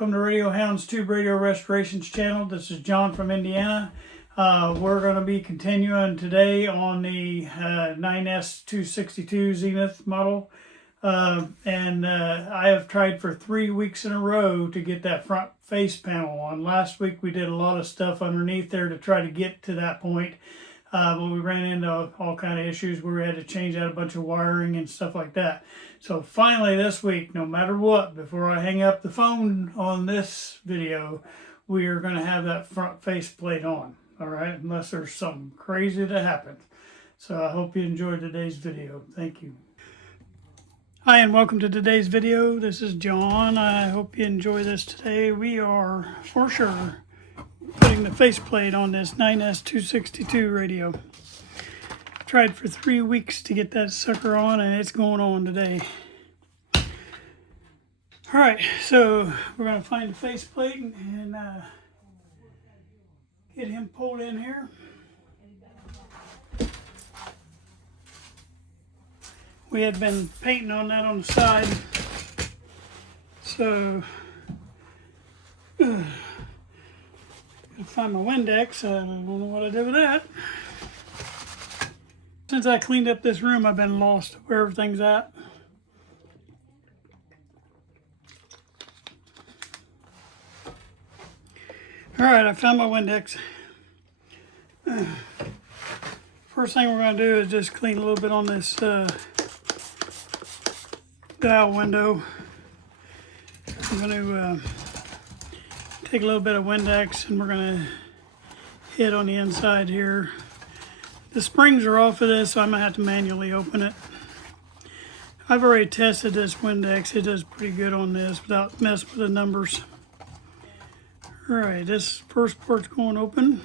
welcome to Radio Hound's Tube Radio Restorations channel. This is John from Indiana. We're going to be continuing today on the 9S262 Zenith model. I have tried for 3 weeks in a row to get that front face panel on. Last week we did a lot of stuff underneath there to try to get to that point. But we ran into all kind of issues where we had to change out a bunch of wiring and stuff like that. So finally this week, no matter what, before I hang up the phone on this video, we are going to have that front faceplate on. All right, unless there's something crazy that happens. So I hope you enjoyed today's video. Thank you. Hi and welcome to today's video. This is John. I hope you enjoy this today. We are for sure putting the faceplate on this 9S262 radio. Tried for 3 weeks to get that sucker on, and it's going on today. Alright, so we're going to find the faceplate and get him pulled in here. We had been painting on that on the side, so gotta find my Windex. I don't know what I did with that. Since I cleaned up this room, I've been lost where everything's at. Alright, I found my Windex. First thing we're going to do is just clean a little bit on this dial window. I'm going to take a little bit of Windex and we're going to hit on the inside here. The springs are off of this, so I'm going to have to manually open it. I've already tested this Windex. It does pretty good on this without messing with the numbers. Alright, this first part's going open.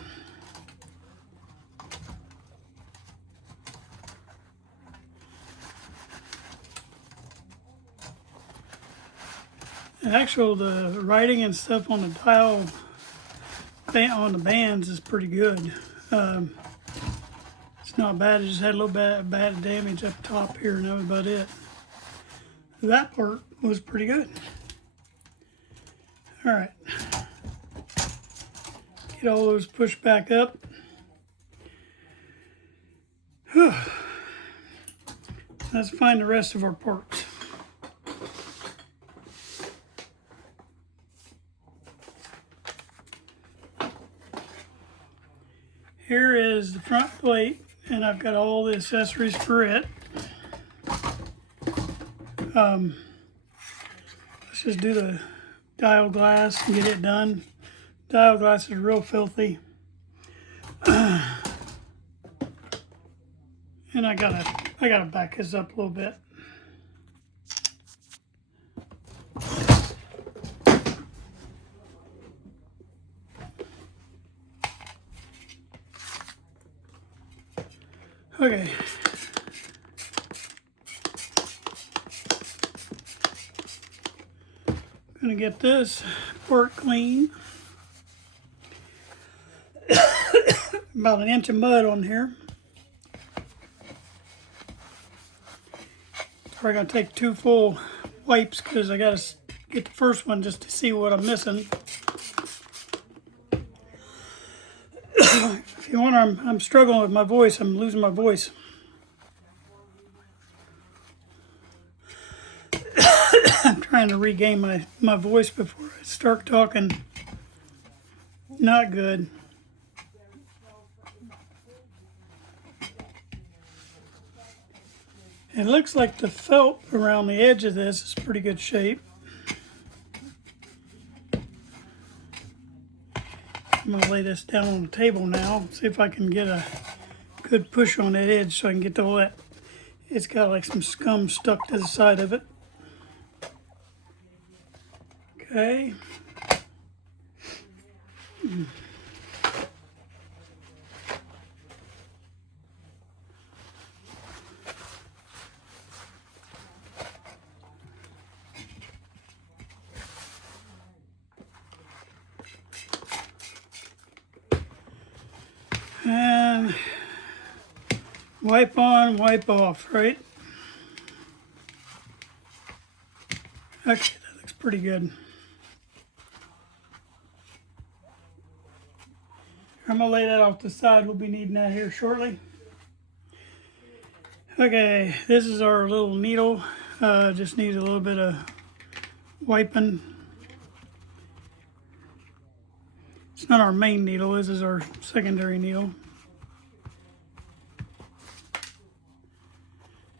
The writing and stuff on the dial, on the bands is pretty good. It's not bad. It just had a little bad damage up top here, and that was about it. That part was pretty good. All right. Get all those pushed back up. Let's find the rest of our parts. Here is the front plate, and I've got all the accessories for it. Let's just do the dial glass and get it done. Dial glass is real filthy. And I gotta back this up a little bit. Okay. I'm gonna get this part clean. About an inch of mud on here. We're gonna take 2 full wipes because I gotta get the first one just to see what I'm missing. If you wonder, I'm struggling with my voice. I'm losing my voice. I'm trying to regain my voice before I start talking. Not good. It looks like the felt around the edge of this is pretty good shape. I'm going to lay this down on the table now, see if I can get a good push on that edge so I can get all that. It's got like some scum stuck to the side of it. Okay. And wipe on, wipe off, right? Actually, that looks pretty good. I'm gonna lay that off the side. We'll be needing that here shortly. Okay, this is our little needle. Just needs a little bit of wiping. It's not our main needle, this is our secondary needle.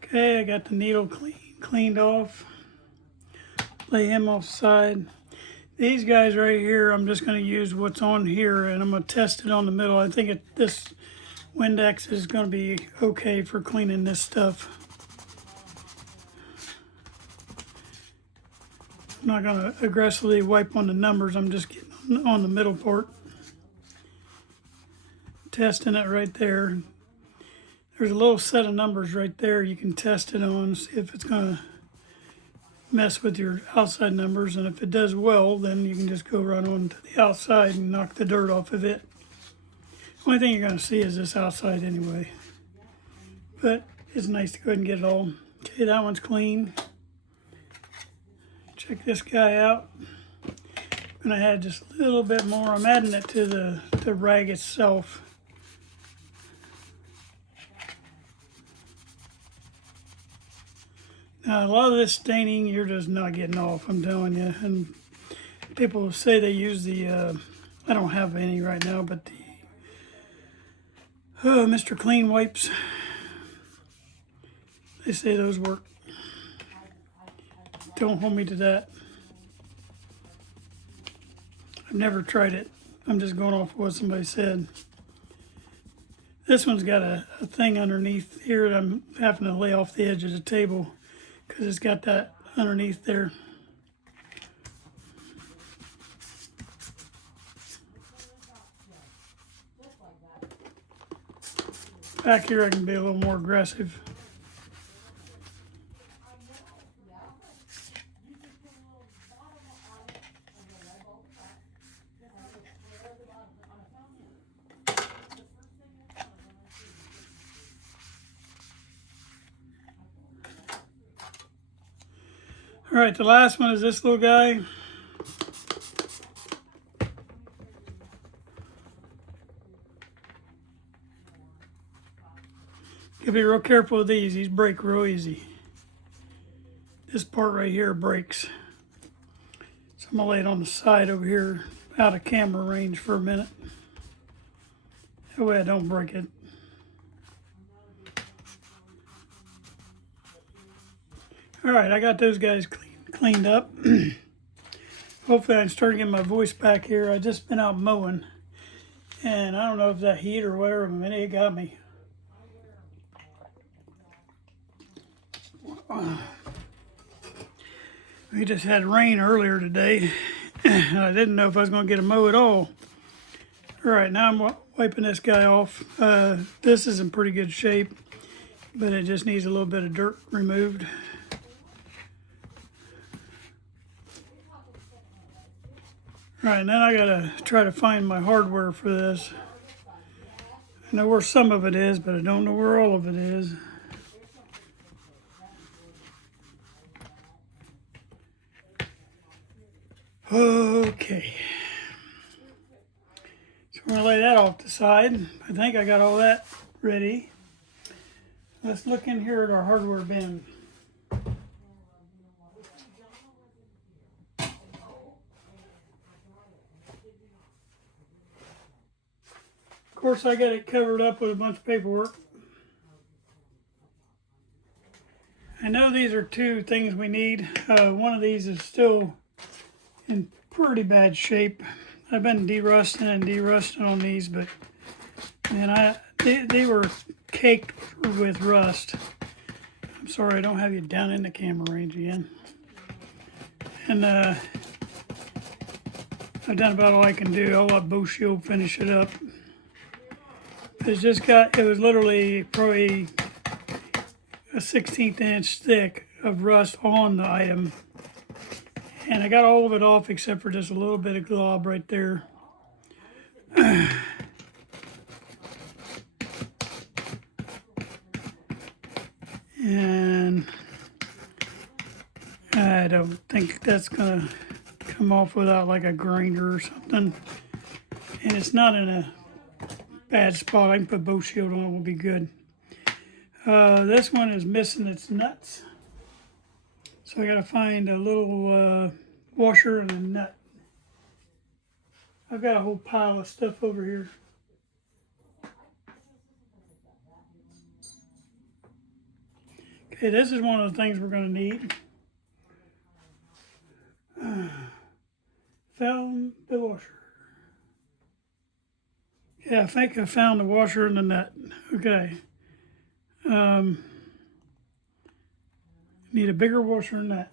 Okay, I got the needle cleaned off. Lay him off the side. These guys right here, I'm just going to use what's on here and I'm going to test it on the middle. I think this Windex is going to be okay for cleaning this stuff. I'm not going to aggressively wipe on the numbers, I'm just getting on the middle part. Testing it right there. There's a little set of numbers right there you can test it on, see if it's going to mess with your outside numbers, and if it does well, then you can just go right on to the outside and knock the dirt off of it. Only thing you're going to see is this outside anyway, but it's nice to go ahead and get it all. Okay, that one's clean. Check this guy out. I'm going to add just a little bit more. I'm adding it to the rag itself. Now, a lot of this staining you're just not getting off, I'm telling you. And people say they use the, I don't have any right now, but the Mr. Clean wipes. They say those work. Don't hold me to that. I've never tried it. I'm just going off what somebody said. This one's got a thing underneath here that I'm having to lay off the edge of the table because it's got that underneath there. Back here I can be a little more aggressive. All right, the last one is this little guy. Gotta be real careful with these. These break real easy. This part right here breaks. So I'm gonna lay it on the side over here out of camera range for a minute. That way I don't break it. All right, I got those guys cleaned up. Hopefully I can start getting my voice back here. I just been out mowing and I don't know if that heat or whatever, but it got me. We just had rain earlier today and I didn't know if I was going to get a mow at all. All right, now I'm wiping this guy off. This is in pretty good shape, but it just needs a little bit of dirt removed. All right, now I gotta try to find my hardware for this. I know where some of it is, but I don't know where all of it is. Okay. So we're gonna lay that off the side. I think I got all that ready. Let's look in here at our hardware bin. Of course, I got it covered up with a bunch of paperwork. I know these are two things we need. One of these is still in pretty bad shape. I've been derusting and derusting on these, but man, they were caked with rust. I'm sorry I don't have you down in the camera range again. And I've done about all I can do. I'll let Bo Shield finish it up. It was literally probably a 1/16 inch thick of rust on the item. And I got all of it off except for just a little bit of glob right there. And I don't think that's gonna come off without like a grinder or something. And it's not in a bad spot. I can put both shield on, it will be good. This one is missing its nuts. So I gotta find a little washer and a nut. I've got a whole pile of stuff over here. Okay, this is one of the things we're gonna need. Found the washer. Yeah, I think I found the washer and the nut. Okay. Need a bigger washer and nut.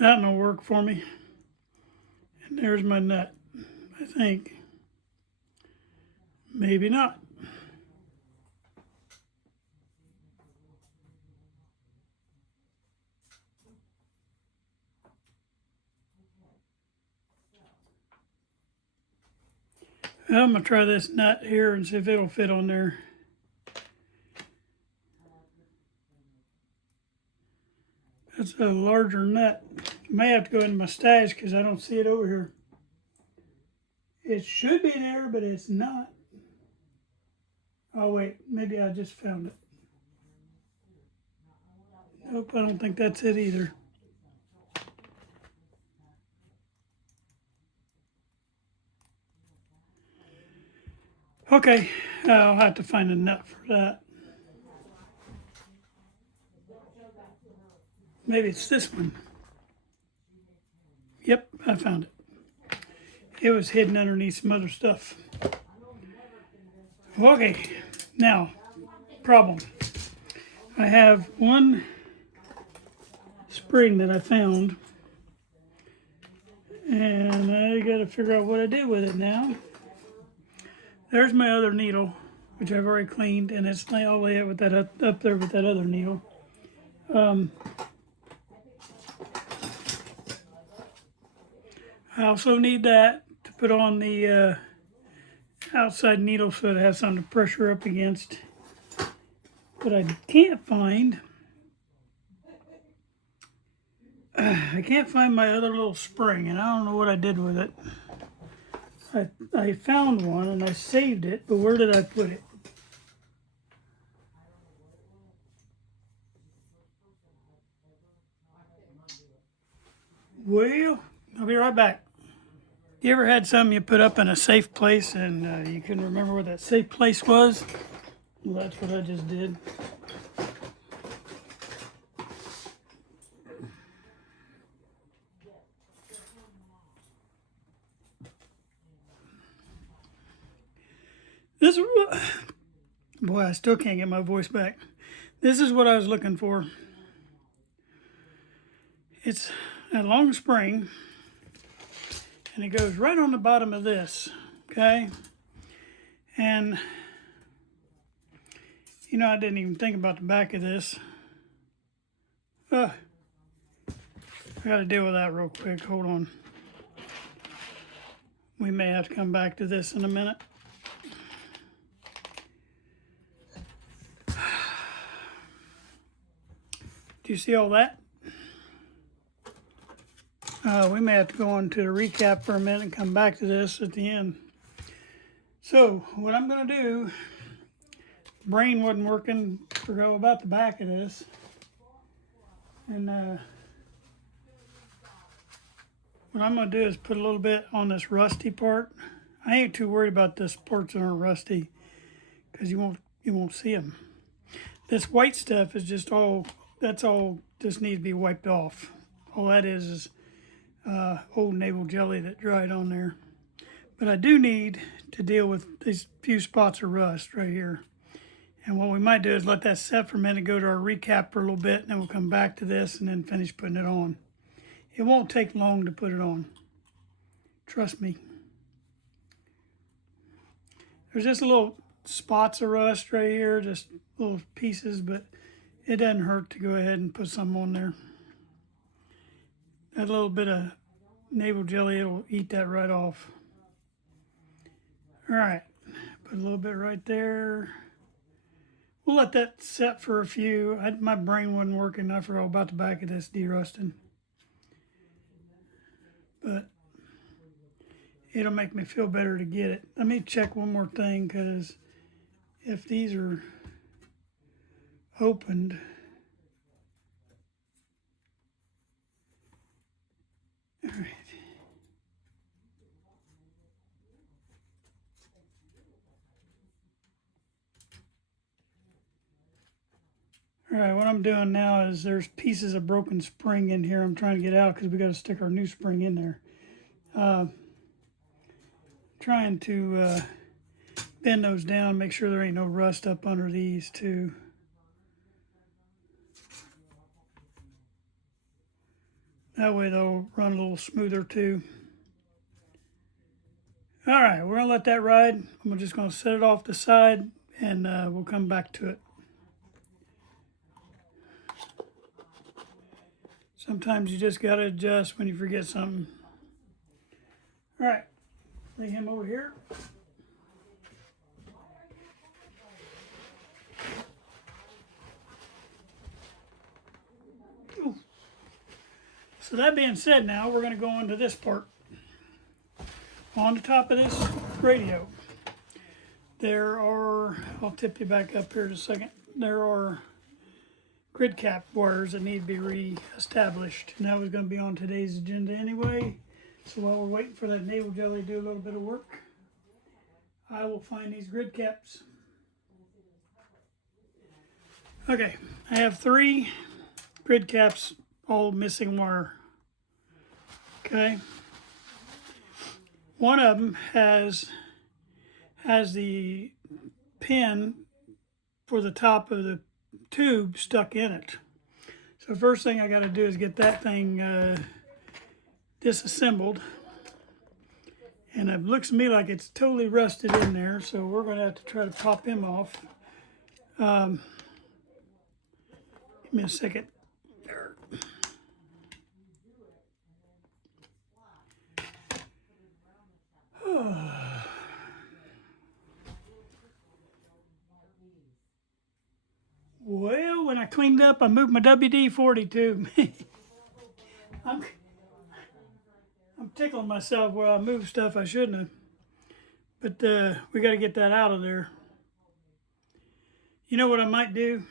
That'll work for me. And there's my nut, I think. Maybe not. Well, I'm gonna try this nut here and see if it'll fit on there. That's a larger nut. May have to go into my stash because I don't see it over here. It should be there, but it's not. Oh wait, maybe I just found it. Nope, I don't think that's it either. Okay, I'll have to find a nut for that. Maybe it's this one. Yep, I found it. It was hidden underneath some other stuff. Okay, now, problem. I have one spring that I found, and I gotta figure out what I did with it now. There's my other needle, which I've already cleaned, and it's all the way up with that up there with that other needle. I also need that to put on the outside needle so it has something to pressure up against. But I can't find, I can't find my other little spring, and I don't know what I did with it. I found one and I saved it, but where did I put it? Well, I'll be right back. You ever had something you put up in a safe place and you couldn't remember where that safe place was? Well, that's what I just did. This is what, boy, I still can't get my voice back. This is what I was looking for. It's a long spring, and it goes right on the bottom of this, okay? And, you know, I didn't even think about the back of this. I gotta deal with that real quick, hold on. We may have to come back to this in a minute. Do you see all that? We may have to go on to the recap for a minute and come back to this at the end. So what I'm going to do, brain wasn't working, forgot about the back of this. And what I'm going to do is put a little bit on this rusty part. I ain't too worried about this parts that aren't rusty because you won't see them. This white stuff is just all, that's all just needs to be wiped off. All that is old navel jelly that dried on there. But I do need to deal with these few spots of rust right here. And what we might do is let that set for a minute, go to our recap for a little bit, and then we'll come back to this and then finish putting it on. It won't take long to put it on. Trust me. There's just little spots of rust right here, just little pieces, but it doesn't hurt to go ahead and put some on there. That little bit of navel jelly, it'll eat that right off. All right, put a little bit right there. we'll let that set for a few. My brain wasn't working. I forgot about the back of this derusting. But it'll make me feel better to get it. Let me check one more thing, because if these are opened, all right. All right, what I'm doing now is there's pieces of broken spring in here I'm trying to get out because we got to stick our new spring in there. Trying to bend those down, make sure there ain't no rust up under these too. That way they'll run a little smoother too. All right, we're gonna let that ride. I'm just gonna set it off the side and we'll come back to it. Sometimes you just gotta adjust when you forget something. All right, lay him over here. Ooh. So that being said, now we're gonna go into this part. On the top of this radio, there are, I'll tip you back up here in a second, there are grid cap wires that need to be re-established. And that was going to be on today's agenda anyway. So while we're waiting for that navel jelly to do a little bit of work, I will find these grid caps. Okay, I have 3 grid caps, all missing wire. Okay. One of them has the pin for the top of the tube stuck in it. So first thing I got to do is get that thing disassembled. And it looks to me like it's totally rusted in there, so we're going to have to try to pop him off. Give me a second. There. Well, when I cleaned up, I moved my WD-40 tube. I'm tickling myself where I moved stuff I shouldn't have. But we got to get that out of there. You know what I might do?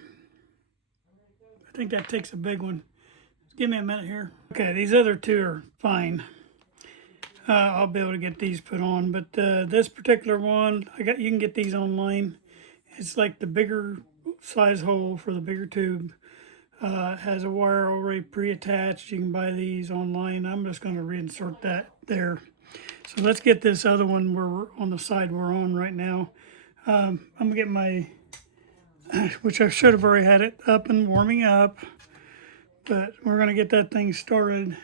I think that takes a big one. Give me a minute here. Okay, these other 2 are fine. I'll be able to get these put on, but this particular one, you can get these online. It's like the bigger size hole for the bigger tube. Has a wire already pre-attached. You can buy these online. I'm just going to reinsert that there. So let's get this other one we're on the side we're on right now. I'm going to get my, which I should have already had it up and warming up, but we're going to get that thing started.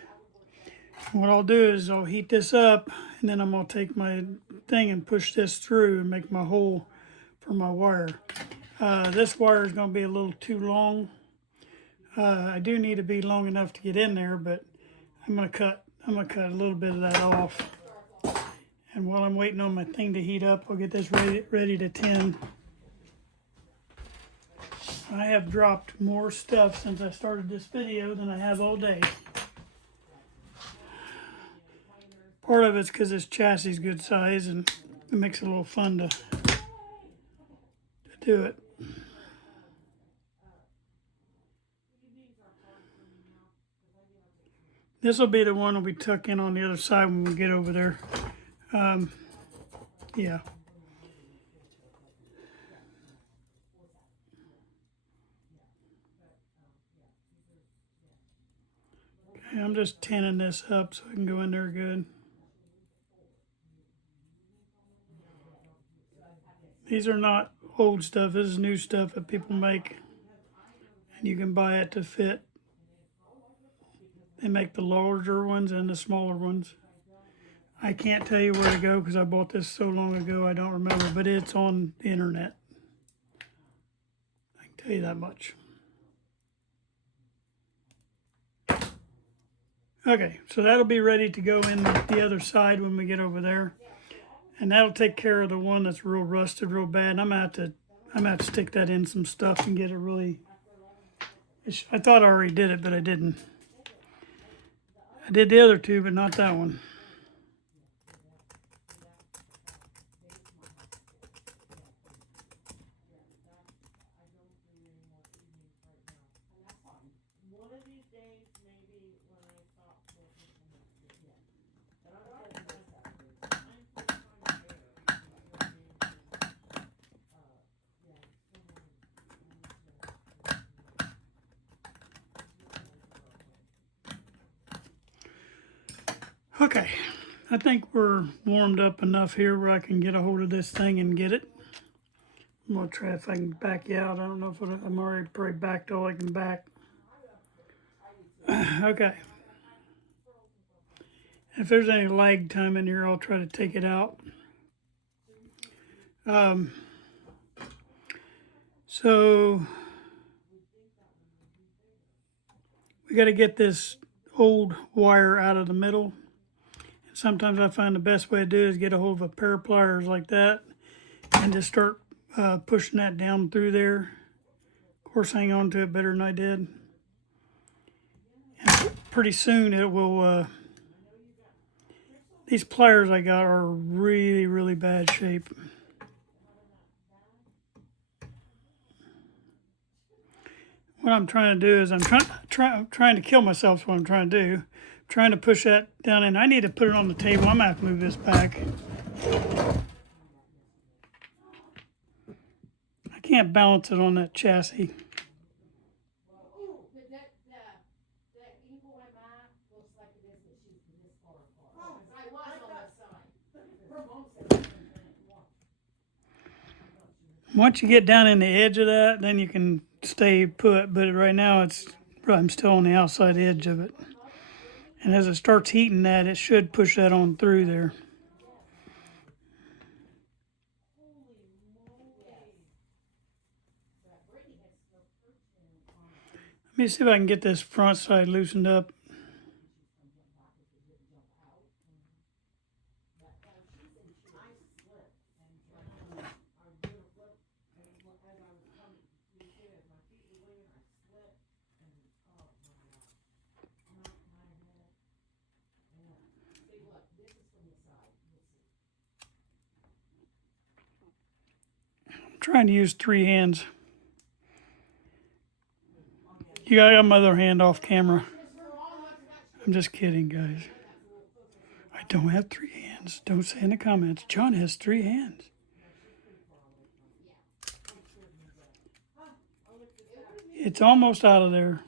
What I'll do is I'll heat this up, and then I'm going to take my thing and push this through and make my hole for my wire. This wire is going to be a little too long. I do need to be long enough to get in there, but I'm going to cut a little bit of that off. And while I'm waiting on my thing to heat up, I'll get this ready to tin. I have dropped more stuff since I started this video than I have all day. Part of it's because this chassis is good size and it makes it a little fun to do it. This will be the one we tuck in on the other side when we get over there. Yeah. Okay, I'm just tinning this up so I can go in there good. These are not old stuff. This is new stuff that people make, and you can buy it to fit. They make the larger ones and the smaller ones. I can't tell you where to go because I bought this so long ago I don't remember, but it's on the internet. I can tell you that much. Okay, so that'll be ready to go in the other side when we get over there. And that'll take care of the one that's real rusted real bad. And I'm gonna I'm gonna have to stick that in some stuff and get it really. I thought I already did it, but I didn't. I did the other two, but not that one. Okay, I think we're warmed up enough here where I can get a hold of this thing and get it. I'm gonna try if I can back you out. I don't know if I'm already pretty backed all I can back. Okay. If there's any lag time in here, I'll try to take it out. So we got to get this old wire out of the middle. Sometimes I find the best way to do is get a hold of a pair of pliers like that and just start pushing that down through there. Of course, hang on to it better than I did. And pretty soon it will, these pliers I got are really, really bad shape. What I'm trying to do is I'm trying to kill myself is what I'm trying to do. I'm trying to push that down in. I need to put it on the table. I'm going to have to move this back. I can't balance it on that chassis. Once you get down in the edge of that, then you can stay put. But right now, I'm still on the outside edge of it. And as it starts heating that, it should push that on through there. Let me see if I can get this front side loosened up. I'm trying to use 3 hands. You got my other hand off camera. I'm just kidding, guys. I don't have 3 hands. Don't say in the comments, John has 3 hands. It's almost out of there.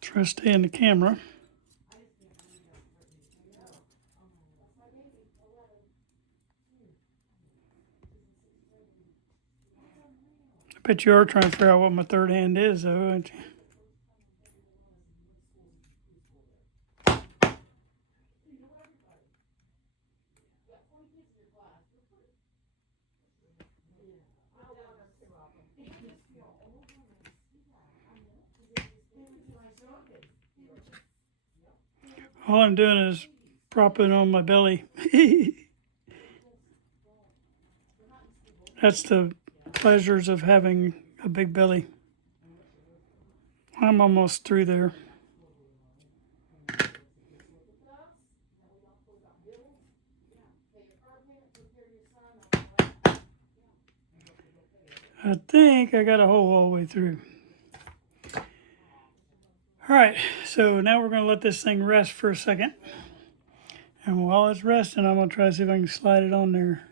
Try to stay in the camera. I bet you are trying to figure out what my 3rd hand is, though, aren't you? All I'm doing is propping on my belly. That's the pleasures of having a big belly. I'm almost through there. I think I got a hole all the way through. All right, so now we're going to let this thing rest for a second. And while it's resting, I'm going to try to see if I can slide it on there.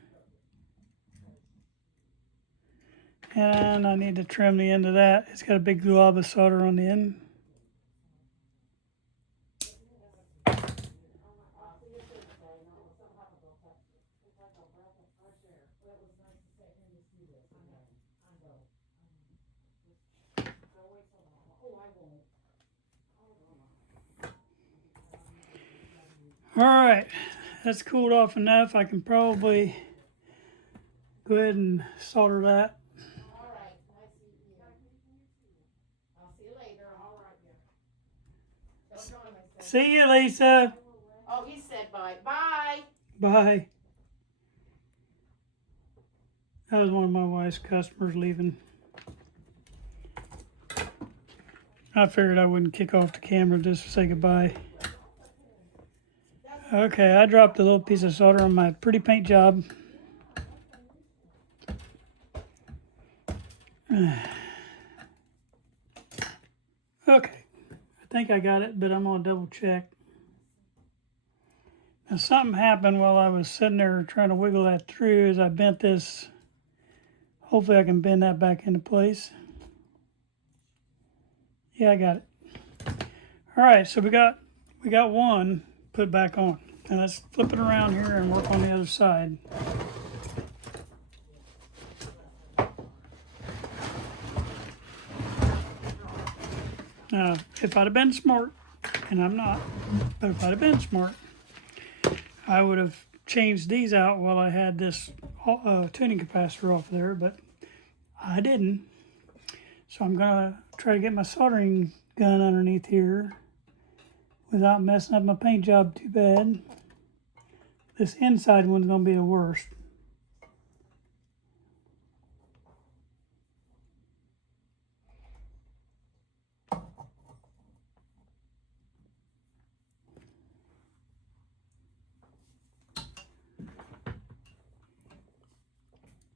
And I need to trim the end of that. It's got a big glob of solder on the end. All right, that's cooled off enough. I can probably go ahead and solder that. All right, nice to meet you. I'll see you later. All right, yeah. See you, Lisa. Oh, he said bye. Bye. Bye. That was one of my wife's customers leaving. I figured I wouldn't kick off the camera just to say goodbye. Okay, I dropped a little piece of solder on my pretty paint job. Okay, I think I got it, but I'm gonna double check. Now something happened while I was sitting there trying to wiggle that through as I bent this. Hopefully I can bend that back into place. Yeah, I got it. All right, so we got one put back on. Now let's flip it around here and work on the other side. Now, if I'd have been smart, and I'm not, but if I'd have been smart, I would have changed these out while I had this tuning capacitor off there, but I didn't. So I'm gonna try to get my soldering gun underneath here without messing up my paint job too bad. This inside one's gonna be the worst.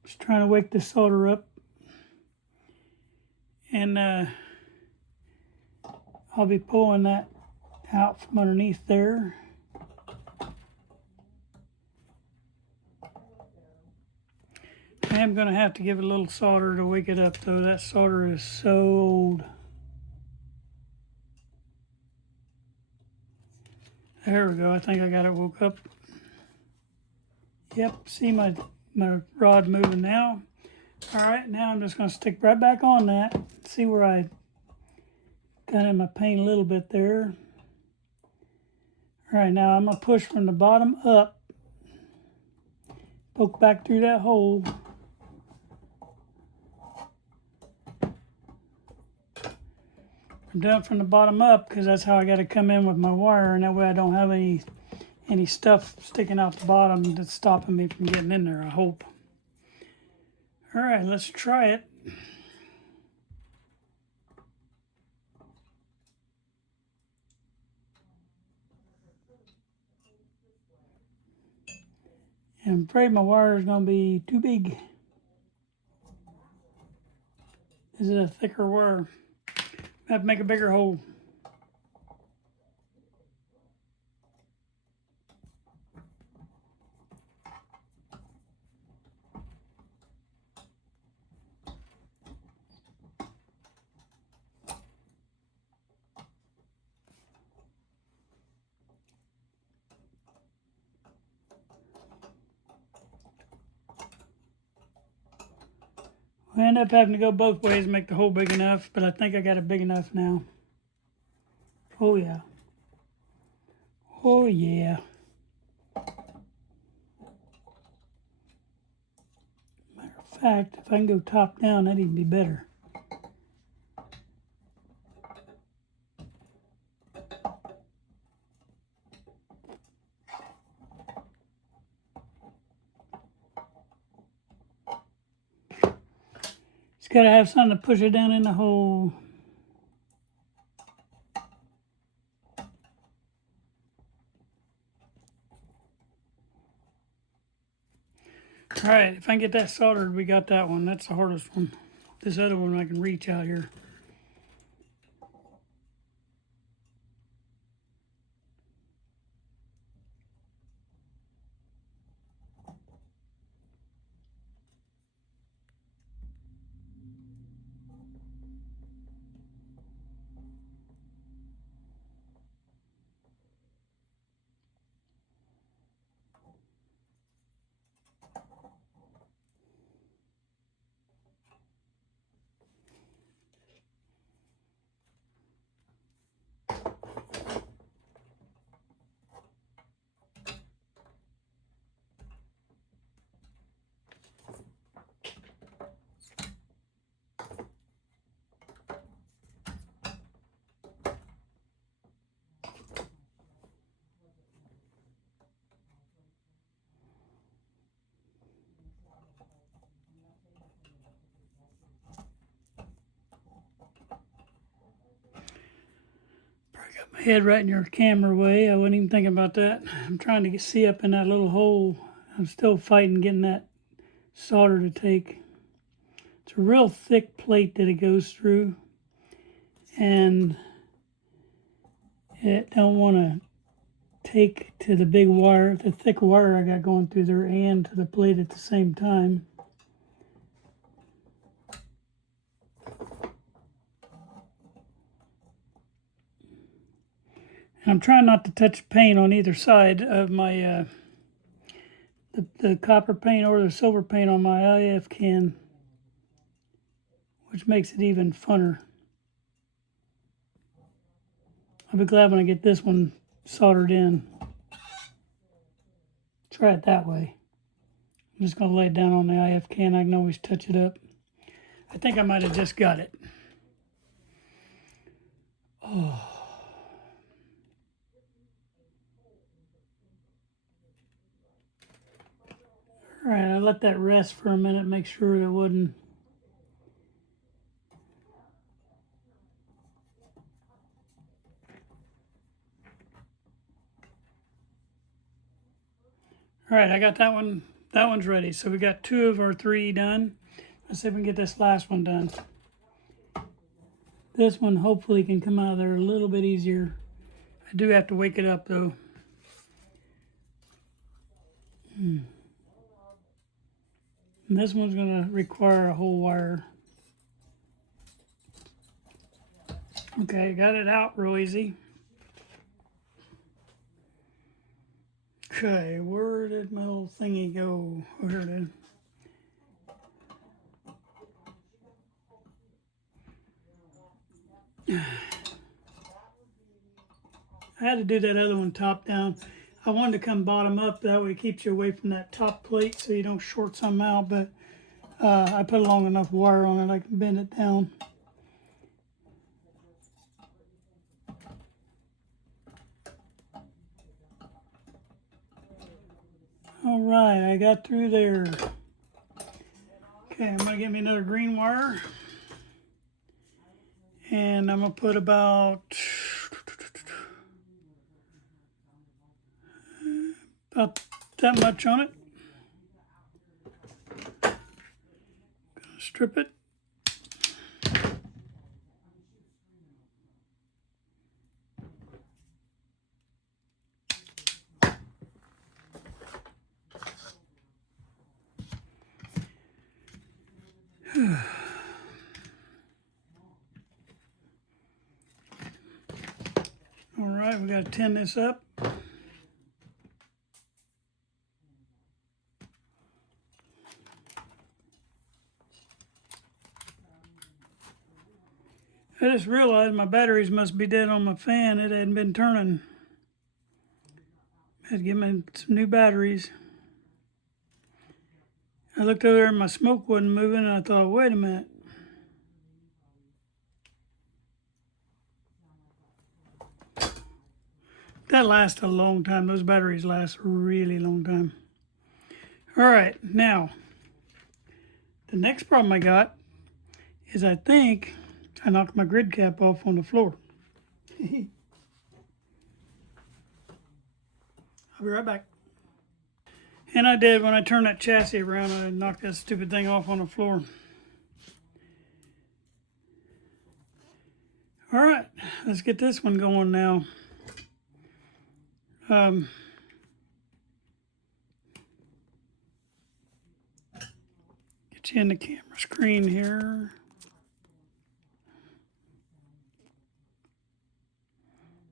Just trying to wake the solder up. And I'll be pulling that out from underneath there. I am going to have to give it a little solder to wake it up though. That solder is so old. There we go. I think I got it woke up. Yep, see my rod moving now. All right, now I'm just going to stick right back on that. See where I got in my paint a little bit there. All right, now I'm going to push from the bottom up. Poke back through that hole. I'm doing it from the bottom up because that's how I got to come in with my wire, and that way I don't have any stuff sticking out the bottom that's stopping me from getting in there, I hope. All right, let's try it. And I'm afraid my wire is going to be too big. This is a thicker wire. I have to make a bigger hole. We end up having to go both ways to make the hole big enough, but I think I got it big enough now. Oh yeah. Oh yeah. Matter of fact, if I can go top down, that'd even be better. Just gotta have something to push it down in the hole. All right, if I can get that soldered, we got that one. That's the hardest one. This other one I can reach out here. my head right in your camera way. I wasn't even thinking about that. I'm trying to see up in that little hole. I'm still fighting getting that solder to take. It's a real thick plate that it goes through, and it don't want to take to the big wire, the thick wire I got going through there, and to the plate at the same time. And I'm trying not to touch paint on either side of my the copper paint or the silver paint on my IF can, which makes it even funner. I'll be glad when I get this one soldered in. Try it that way. I'm just going to lay it down on the IF can. I can always touch it up. I think I might have just got it. Oh. All right, I let that rest for a minute, make sure it wouldn't. All right, I got that one. That one's ready. So we got 2 of our 3 done. Let's see if we can get this last one done. This one hopefully can come out of there a little bit easier. I do have to wake it up though. And this one's going to require a whole wire. Okay, got it out real easy. Okay, where did my little thingy go? Oh, here it is. I had to do that other one top down. I wanted to come bottom up, that way it keeps you away from that top plate so you don't short something out, but I put a long enough wire on it I can bend it down. All right, I got through there. Okay, I'm gonna get me another green wire. And I'm gonna put about that much on it. Gonna strip it. All right, we got to tin this up. I just realized my batteries must be dead on my fan. It hadn't been turning. I had to get me some new batteries. I looked over there and my smoke wasn't moving, and I thought, wait a minute. That lasts a long time. Those batteries last a really long time. All right, now, the next problem I got is I think I knocked my grid cap off on the floor. I'll be right back. And I did. When I turned that chassis around, I knocked that stupid thing off on the floor. All right, let's get this one going now. Get you in the camera screen here.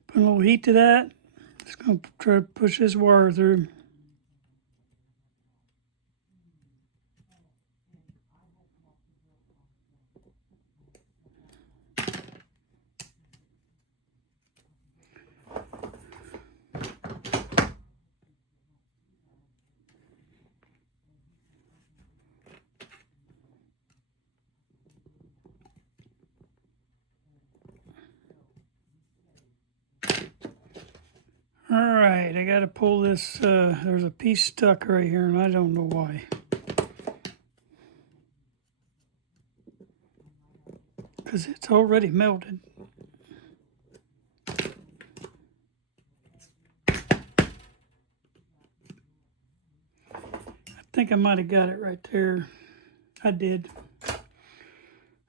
Put a little heat to that. Just gonna try to push this wire through. All right, I got to pull this. There's a piece stuck right here, and I don't know why. Because it's already melted. think I might have got it right there. I did.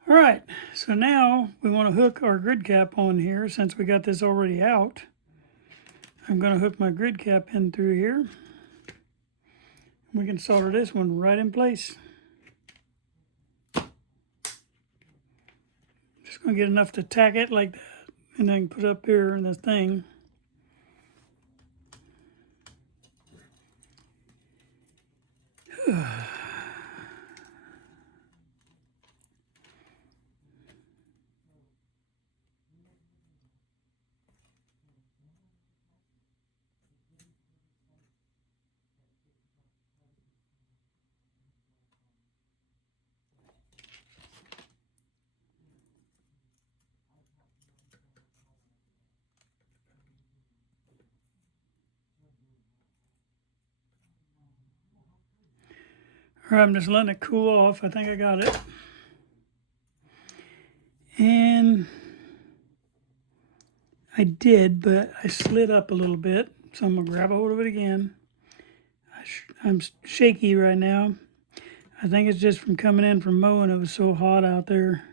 All right, so now we want to hook our grid cap on here. Since we got this already out, I'm going to hook my grid cap in through here. We can solder this one right in place. Just going to get enough to tack it like that, and then put it up here in this thing. All right, I'm just letting it cool off. I think I got it. And I did, but I slid up a little bit. So I'm gonna grab a hold of it again. I'm shaky right now. I think it's just from coming in from mowing. It was so hot out there.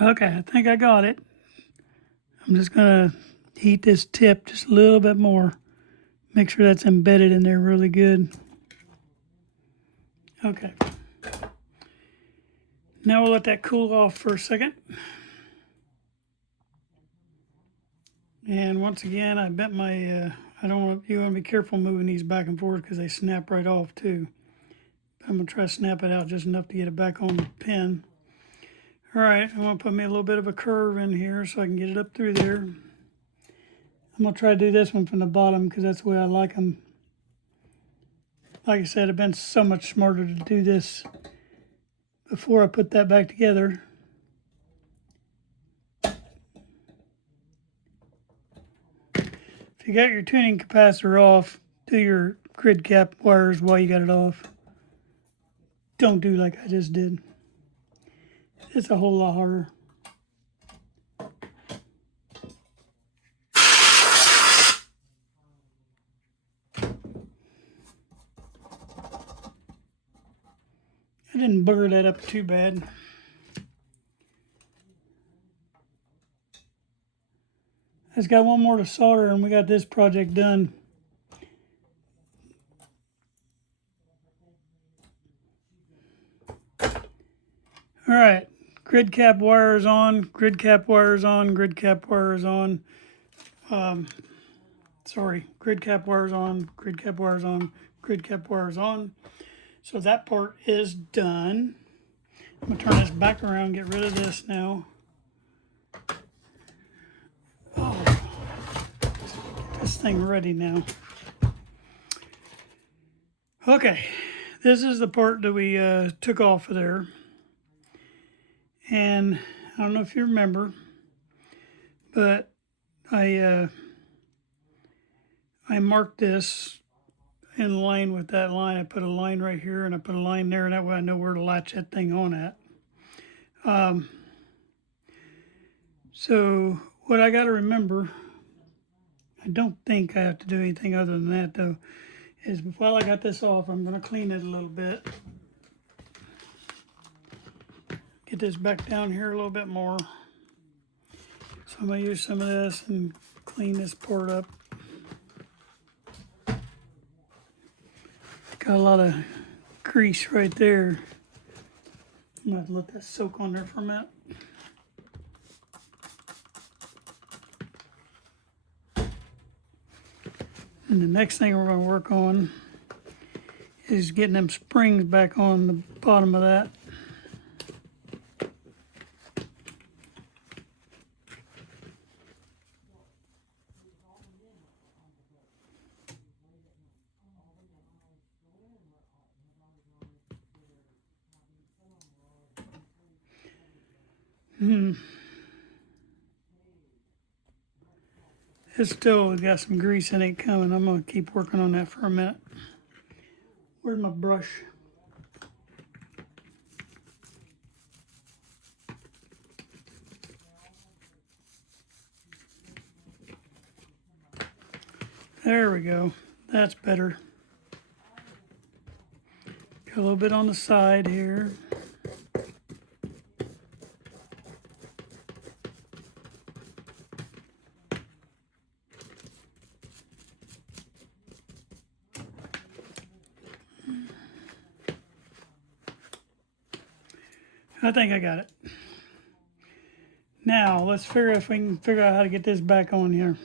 Okay, I think I got it. I'm just gonna heat this tip just a little bit more. Make sure that's embedded in there really good. Okay. Now we'll let that cool off for a second. And once again, I bent my, you want to be careful moving these back and forth because they snap right off too. I'm gonna try to snap it out just enough to get it back on the pin. All right, I'm gonna put me a little bit of a curve in here so I can get it up through there. I'm gonna try to do this one from the bottom because that's the way I like them. Like I said, I've been so much smarter to do this before I put that back together. If you got your tuning capacitor off, do your grid cap wires while you got it off. Don't do like I just did. It's a whole lot harder. I didn't bugger that up too bad. I just got one more to solder and we got this project done. All right, grid cap wires on, grid cap wires on, grid cap wires on. Grid cap wires on, grid cap wires on, grid cap wires on. So that part is done. I'm gonna turn this back around, get rid of this now. Oh, get this thing ready now. Okay, this is the part that we took off of there. And I don't know if you remember, but I marked this in line with that line. I put a line right here and I put a line there, and that way I know where to latch that thing on at. So what I got to remember, I don't think I have to do anything other than that though, is while I got this off, I'm going to clean it a little bit. Get this back down here a little bit more. So I'm going to use some of this and clean this part up. Got a lot of grease right there. I'm going to let that soak on there for a minute. And the next thing we're going to work on is getting them springs back on the bottom of that. It's still got some grease in it coming. I'm going to keep working on that for a minute. Where's my brush? There we go. That's better. Got a little bit on the side here. I think I got it. Now, let's figure if we can figure out how to get this back on here.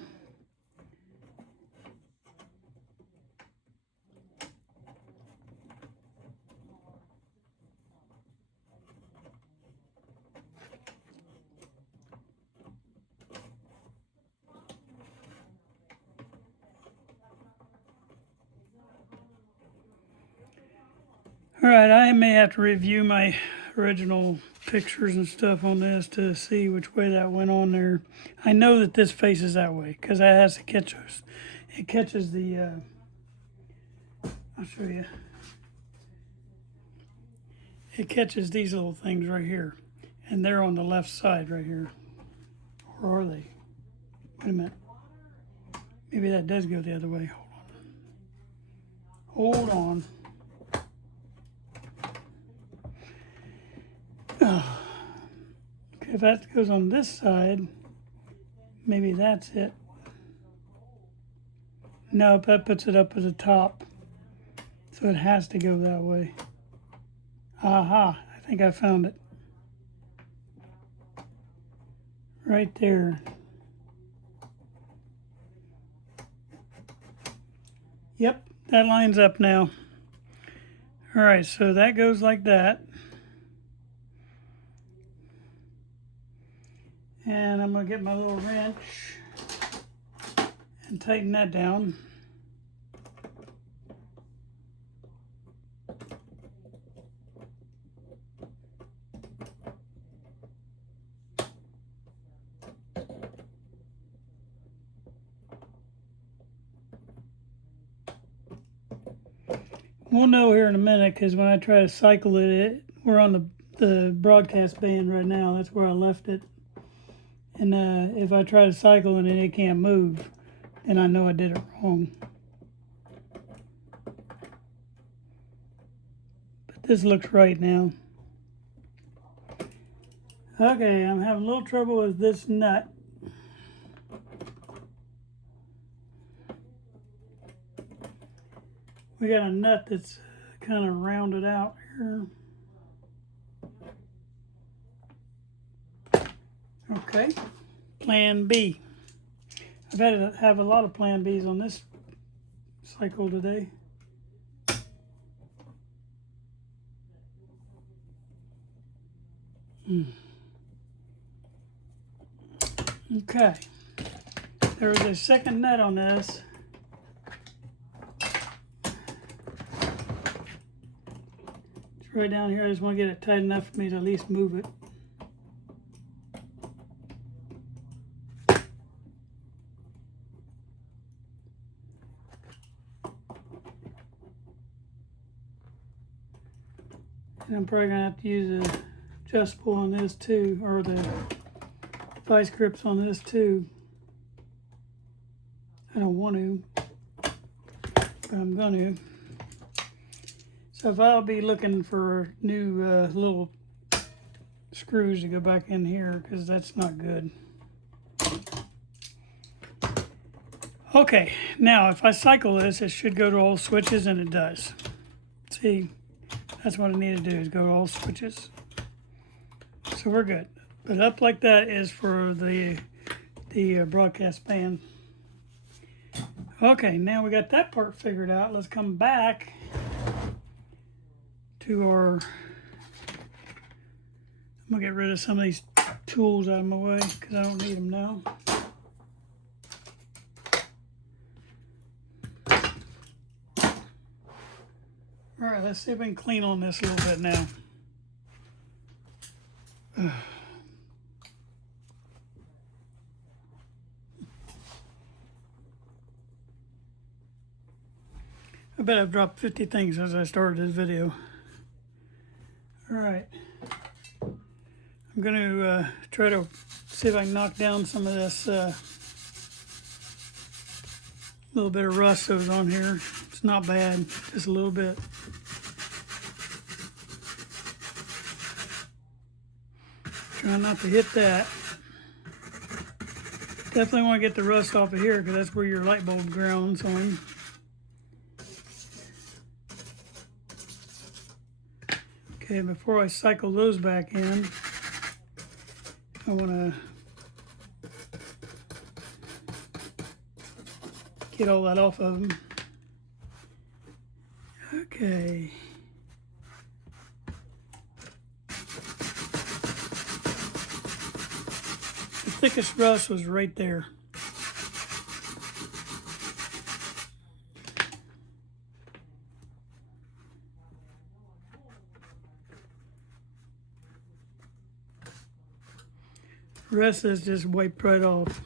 All right, I may have to review my original pictures and stuff on this to see which way that went on there. I know that this faces that way because that has to catch us. It catches the, I'll show you. It catches these little things right here. And they're on the left side right here. Or are they? Wait a minute. Maybe that does go the other way. Hold on. Oh. Okay, if that goes on this side, maybe that's it. Nope, that puts it up at the top. So it has to go that way. Aha, I think I found it. Right there. Yep, that lines up now. All right, so that goes like that. And I'm gonna get my little wrench and tighten that down. We'll know here in a minute because when I try to cycle it, we're on the broadcast band right now. That's where I left it. And if I try to cycle and it can't move, then I know I did it wrong. But this looks right now. Okay, I'm having a little trouble with this nut. We got a nut that's kind of rounded out here. Okay, plan B. I've had to have a lot of plan Bs on this cycle today. Okay, there was a second nut on this. It's right down here. I just want to get it tight enough for me to at least move it. And I'm probably gonna have to use a adjustable on this too, or the vice grips on this too. I don't want to, but I'm gonna. So if I'll be looking for new little screws to go back in here because that's not good. Okay, now if I cycle this, it should go to all switches, and it does. See, that's what I need to do, is go to all switches. So we're good. But up like that is for the broadcast band. Okay, now we got that part figured out. Let's come back to our, I'm gonna get rid of some of these tools out of my way because I don't need them now. All right, let's see if we can clean on this a little bit now. I bet I've dropped 50 things since I started this video. All right. I'm going to try to see if I can knock down some of this little bit of rust that was on here. It's not bad, just a little bit. Try not to hit that. Definitely want to get the rust off of here because that's where your light bulb grounds on. Okay, before I cycle those back in, I want to get all that off of them. Okay. The thickest rust was right there. The rest is just wiped right off.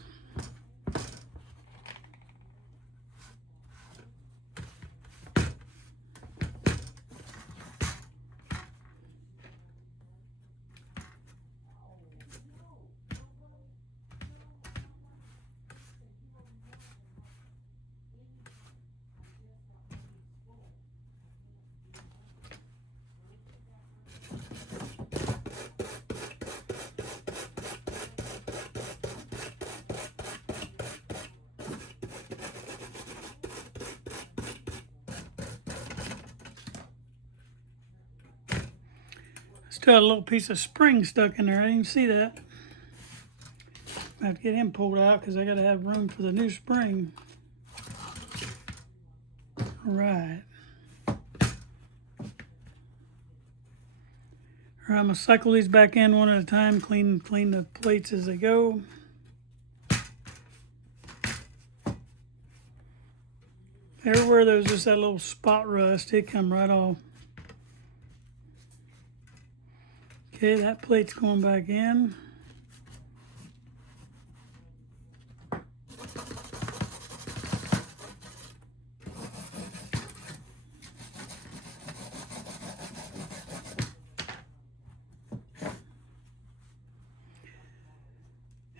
Still had a little piece of spring stuck in there. I didn't even see that. I have to get him pulled out because I got to have room for the new spring. All right. All right, I'm going to cycle these back in one at a time, clean the plates as they go. Everywhere there's just that little spot rust, it come right off. Okay, that plate's going back in.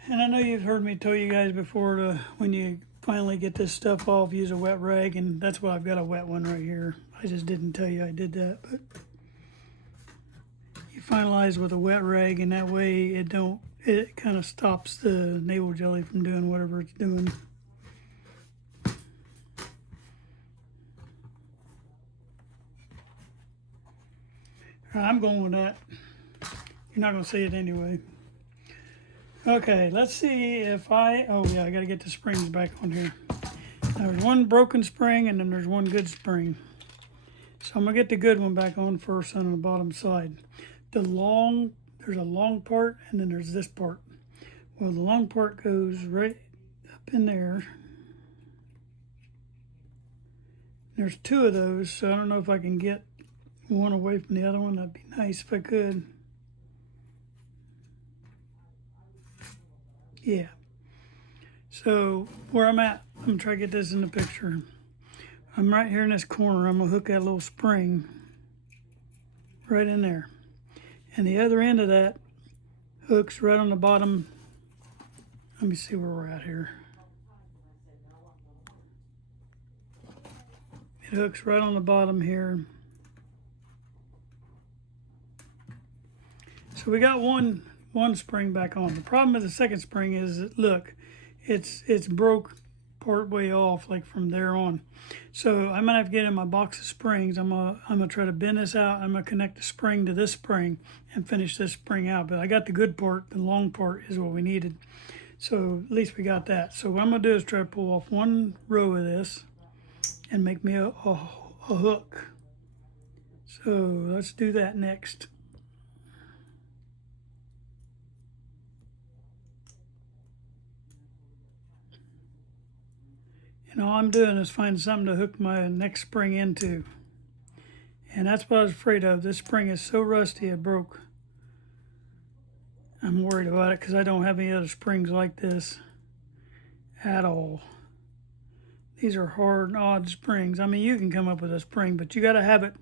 And I know you've heard me tell you guys before when you finally get this stuff off, use a wet rag, and that's why I've got a wet one right here. I just didn't tell you I did that, but you finalize with a wet rag, and that way it kind of stops the navel jelly from doing whatever it's doing. All right, I'm going with that. You're not going to see it anyway. Okay, let's see if oh yeah, I got to get the springs back on here. Now, there's one broken spring and then there's one good spring. So I'm going to get the good one back on first on the bottom side. There's a long part and then there's this part. Well, the long part goes right up in there. There's two of those, so I don't know if I can get one away from the other one. That'd be nice if I could. Yeah. So where I'm at, I'm gonna try to get this in the picture. I'm right here in this corner. I'm gonna hook that little spring right in there. And the other end of that hooks right on the bottom. Let me see where we're at here. It hooks right on the bottom here. So we got one spring back on. The problem with the second spring is that, look, it's broke part way off, like from there on. So I'm gonna have to get in my box of springs. I'm gonna try to bend this out. I'm gonna connect the spring to this spring and finish this spring out. But I got the good part. The long part is what we needed. So at least we got that. So what I'm gonna do is try to pull off one row of this and make me a hook. So let's do that next. And all I'm doing is finding something to hook my next spring into. And that's what I was afraid of. This spring is so rusty it broke. I'm worried about it because I don't have any other springs like this at all. These are hard, odd springs. I mean, you can come up with a spring, but you got to have it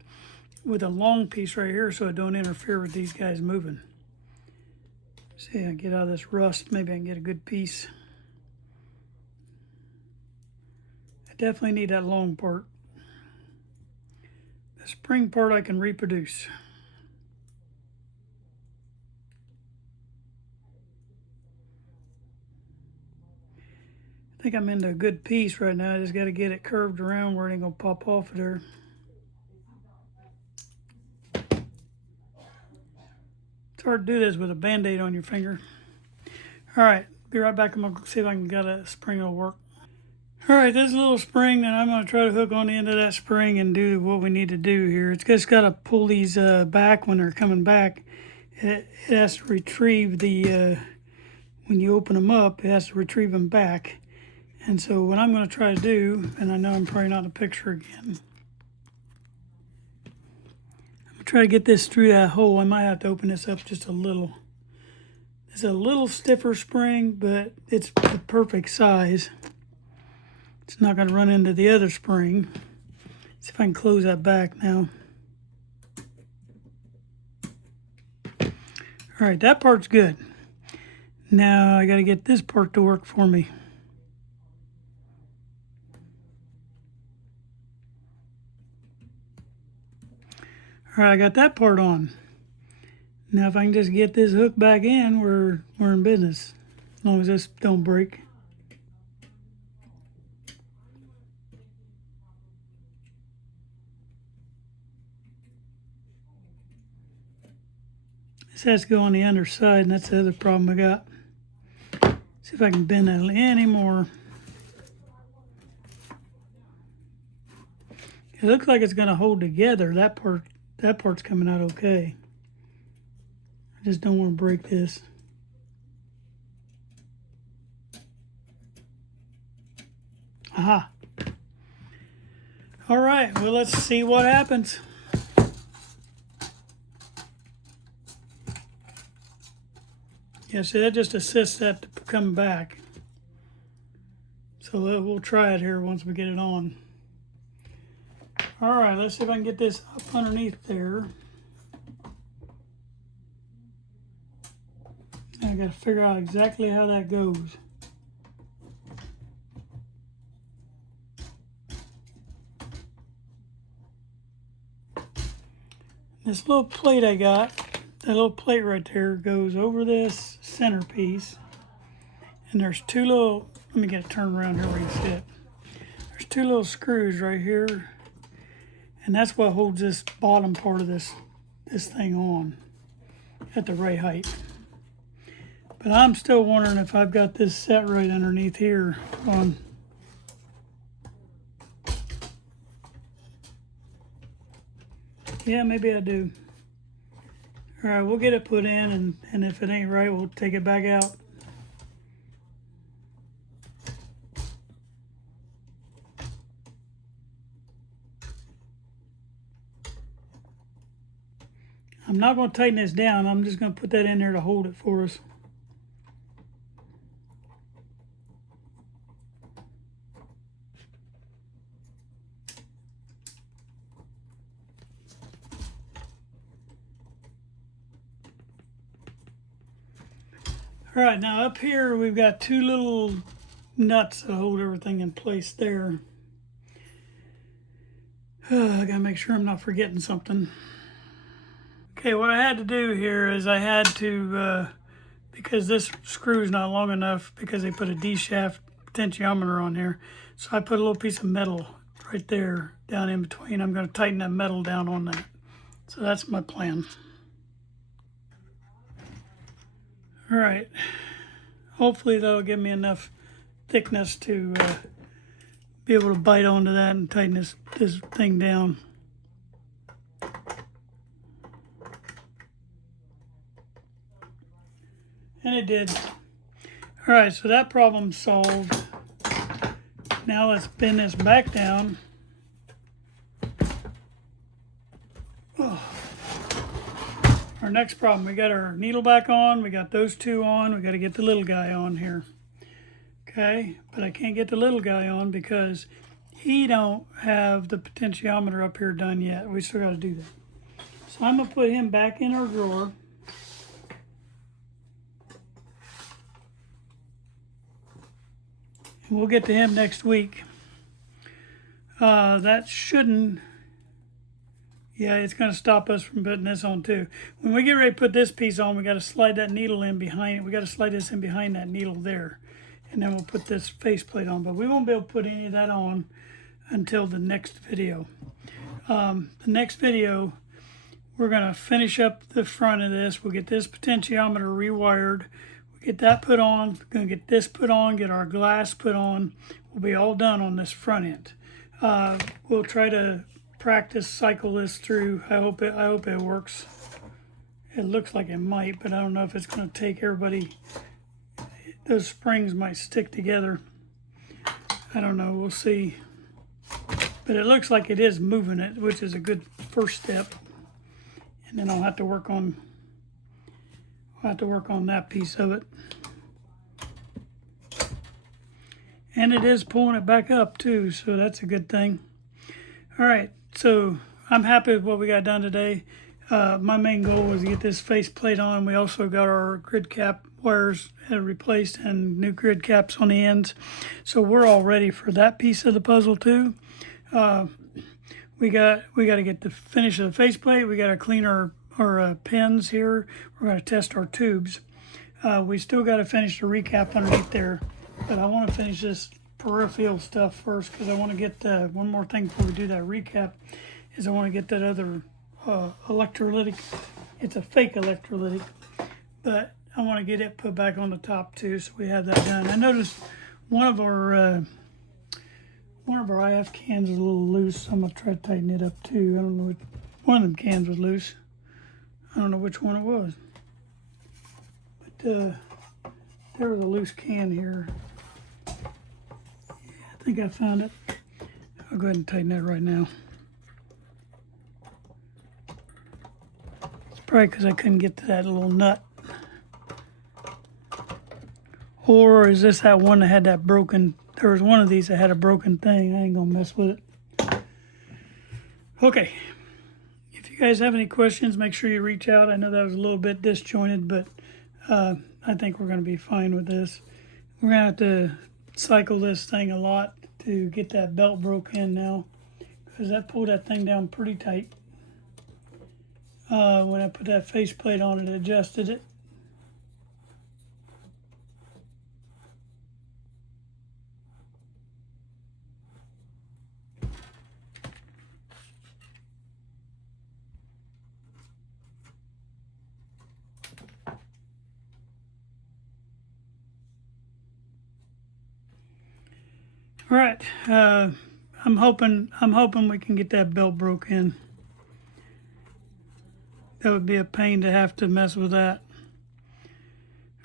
with a long piece right here so it don't interfere with these guys moving. See, I get out of this rust. Maybe I can get a good piece. I definitely need that long part. The spring part I can reproduce. I think I'm into a good piece right now. I just got to get it curved around where it ain't gonna pop off of there. It's hard to do this with a band-aid on your finger. All right, be right back. I'm gonna see if I can get a spring that'll work. All right, this little spring, and I'm gonna try to hook on the end of that spring and do what we need to do here. It's just gotta pull these back when they're coming back. It has to retrieve the, when you open them up, it has to retrieve them back. And so what I'm going to try to do, and I know I'm probably not in the picture again, I'm going to try to get this through that hole. I might have to open this up just a little. It's a little stiffer spring, but it's the perfect size. It's not going to run into the other spring. See if I can close that back now. All right, that part's good. Now I got to get this part to work for me. All right, I got that part on. Now if I can just get this hook back in, we're in business. As long as this don't break. This has to go on the underside, and that's the other problem I got. See if I can bend that any more. It looks like it's gonna hold together. That part's coming out okay. I just don't want to break this. Aha. All right, well, let's see what happens. Yeah, see, that just assists that to come back. So we'll try it here once we get it on. All right, let's see if I can get this up underneath there. I got to figure out exactly how that goes. This little plate I got, that little plate right there goes over this centerpiece. And there's two little, let me get it turned around here where you see it. There's two little screws right here. And that's what holds this bottom part of this thing on at the right height. But I'm still wondering if I've got this set right underneath here on. Yeah, maybe I do. All right, we'll get it put in, and if it ain't right, we'll take it back out. I'm not going to tighten this down. I'm just going to put that in there to hold it for us. All right, now up here we've got two little nuts that hold everything in place there. I gotta make sure I'm not forgetting something. Okay, what I had to do here is I had to, because this screw is not long enough because they put a D-shaft potentiometer on here, so I put a little piece of metal right there down in between. I'm going to tighten that metal down on that. So that's my plan. All right, hopefully that'll give me enough thickness to be able to bite onto that and tighten this thing down. And it did. All right, so that problem's solved. Now let's bend this back down. Oh. Our next problem, we got our needle back on, we got those two on, we got to get the little guy on here. Okay, but I can't get the little guy on because he don't have the potentiometer up here done yet. We still got to do that. So I'm going to put him back in our drawer. And we'll get to him next week. That shouldn't, yeah, it's going to stop us from putting this on too. When we get ready to put this piece on, we got to slide that needle in behind it. We got to slide this in behind that needle there. And then we'll put this faceplate on. But we won't be able to put any of that on until the next video. The next video, we're going to finish up the front of this. We'll get this potentiometer rewired. We'll get that put on. We're going to get this put on, get our glass put on. We'll be all done on this front end. We'll try to practice cycle this through. I hope it works. It looks like it might, but I don't know if it's going to take everybody. Those springs might stick together. I don't know. We'll see. But it looks like it is moving it, which is a good first step. And then I'll have to work on that piece of it. And it is pulling it back up too, so that's a good thing. All right, so I'm happy with what we got done today. My main goal was to get this faceplate on. We also got our grid cap wires replaced and new grid caps on the ends. So we're all ready for that piece of the puzzle too. We got to get the finish of the faceplate. We got to clean our pins here. We're going to test our tubes. We still got to finish the recap underneath there. But I want to finish this peripheral stuff first because I want to get one more thing before we do that recap is I want to get that other electrolytic. It's a fake electrolytic, but I want to get it put back on the top too, so we have that done. I noticed one of our IF cans is a little loose, so I'm gonna try to tighten it up too. I don't know which one of them cans was loose. I don't know which one it was, but there was a loose can here. Yeah, I think I found it. I'll go ahead and tighten that right now. It's probably because I couldn't get to that little nut. Or is this that one that had that broken? There was one of these that had a broken thing. I ain't gonna mess with it. Okay. If you guys have any questions, make sure you reach out. I know that was a little bit disjointed, but I think we're going to be fine with this. We're going to have to cycle this thing a lot to get that belt broke in now because that pulled that thing down pretty tight. When I put that faceplate on it, adjusted it. All right, I'm hoping we can get that belt broke in. That would be a pain to have to mess with that.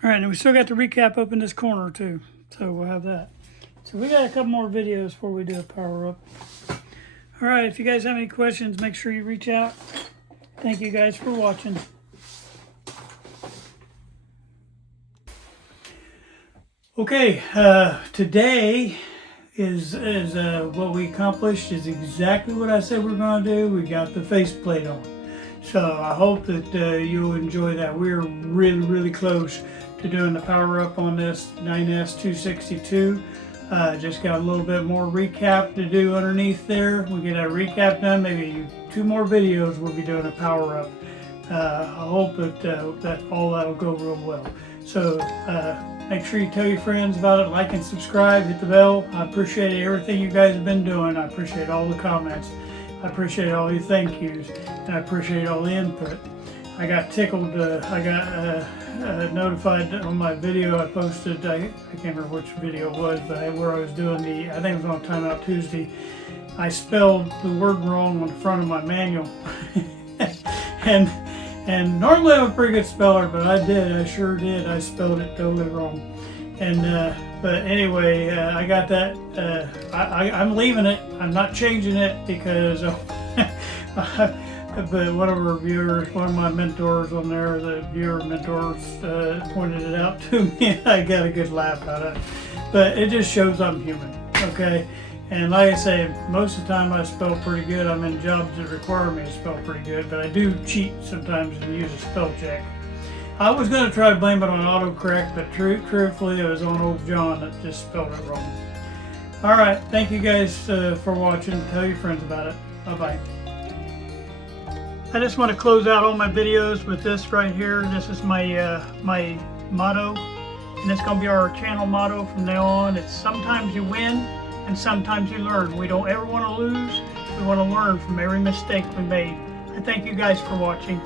All right, and we still got the recap up in this corner too, so we'll have that. So we got a couple more videos before we do a power up. All right, if you guys have any questions, make sure you reach out. Thank you guys for watching. Okay, today is what we accomplished is exactly what I said we're going to do. We got the faceplate on. So I hope that you'll enjoy that. We're really close to doing the power up on this 9S262. Just got a little bit more recap to do underneath there. We get that recap done, maybe 2 more videos we'll be doing a power up. I hope that all that'll go real well. So make sure you tell your friends about it, like and subscribe, hit the bell. I appreciate everything you guys have been doing. I appreciate all the comments. I appreciate all your thank yous, and I appreciate all the input. I got tickled, I got notified on my video I posted, I can't remember which video it was, but where I was doing I think it was on Time Out Tuesday, I spelled the word wrong on the front of my manual. And normally I'm a pretty good speller, but I sure did. I spelled it totally wrong. And but anyway, I got that. I'm leaving it. I'm not changing it because But one of our viewers, one of my mentors on there, the viewer mentors, pointed it out to me, and I got a good laugh out of it. But it just shows I'm human, okay? And like I say, most of the time I spell pretty good. I'm in jobs that require me to spell pretty good, but I do cheat sometimes and use a spell check. I was going to try to blame it on autocorrect, but truthfully it was on old John that just spelled it wrong. All right, thank you guys for watching. Tell your friends about it. Bye-bye. I just want to close out all my videos with this right here. This is my my motto, and it's going to be our channel motto from now on. It's sometimes you win and sometimes you learn. We don't ever want to lose. We want to learn from every mistake we made. I thank you guys for watching.